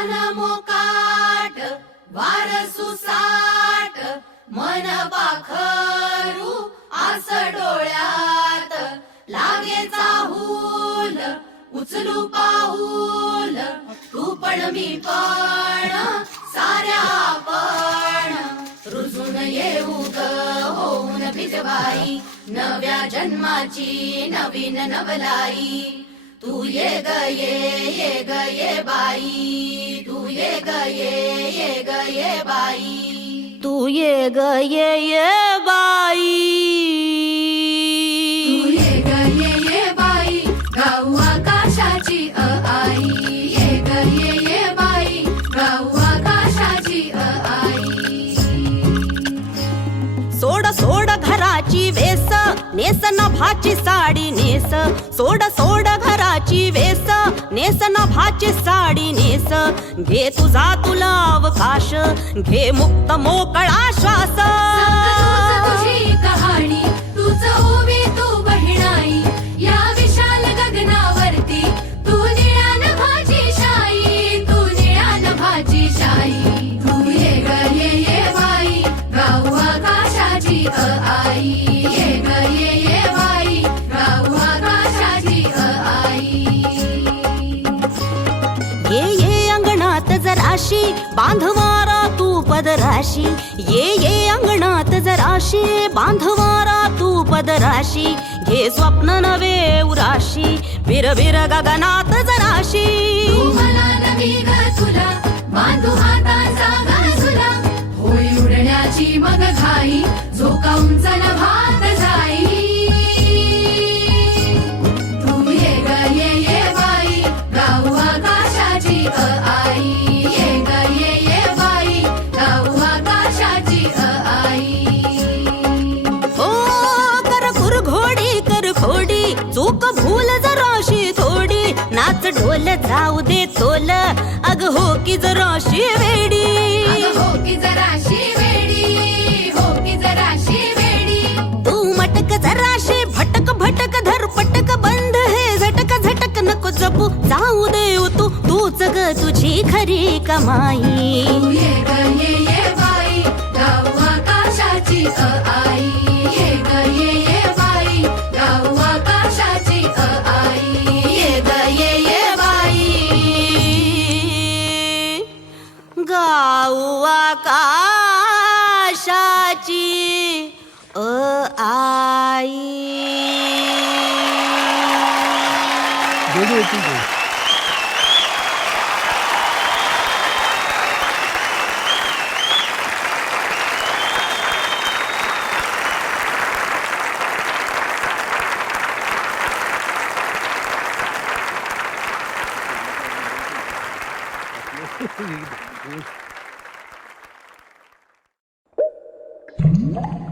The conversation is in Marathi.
रान मोकाट वार सुसाट मन पाखरू आस डोळ्यात लागे चाहूल उचलू पाऊल तू पण मी पण साऱ्या आपण रुजून येऊ ग होऊन भिजवाई नव्या जन्माची नवीन नवलाई तू ये ग ये ग ये बाई तू ये ग ये ग ये बाई तू ये ग ये बाई तू ये ग ये बाई गाऊ आकाशाची आई ये ग ये बाई गाऊ आकाशाची आई सोड सोड घराची वेस नेस नभाची साडी नेस सोड सोड घराची वेस नेस नभाची साडी नेस घे तुझा तुला अवकाश घे मुक्त मोकळा श्वास तुझी कहाणी तुझ ओवी तू बहिणाई या विशाल गगनावरती तू निळ्या नभाची शाई तू निळ्या नभाची शाई तू ये ग ये बाई गाऊ आकाशाची आई ये ग ये बाई गाऊ आकाशाची आई ये अंगणात जराशी बांधवारा तू पदराशी ये अंगणात जराशी बांधवारा तू पदराशी घे स्वप्न नवे उराशी बिर बिर गगनात जराशी तू मला नवी ग तुला बांधू हाताचा गजुला होई उडण्याची मग घाई झोका उंच नभात जाई तू ये ग ये बाई गाऊ आकाशाची आई ये ग ये बाई गाऊ आकाशाची आई ओ कर खोडी चूक भूल जराशी थोडी नाच ढोल जाऊ दे तोल अग हो की जराशी वेडी अगं हो की जराशी वेडी हो की जराशी वेडी तू मटक जराशी भटक भटक धर पटक बंद हे झटक झटक नको जपू जाऊ दे तू तूच ग तुझी खरी कमाई तू ये ग ये बाई गाऊ आकाशाची आई ये ग ये बाई गाऊ आकाशाची आई ये ग ये बाई गाऊ आकाशाची आई Good.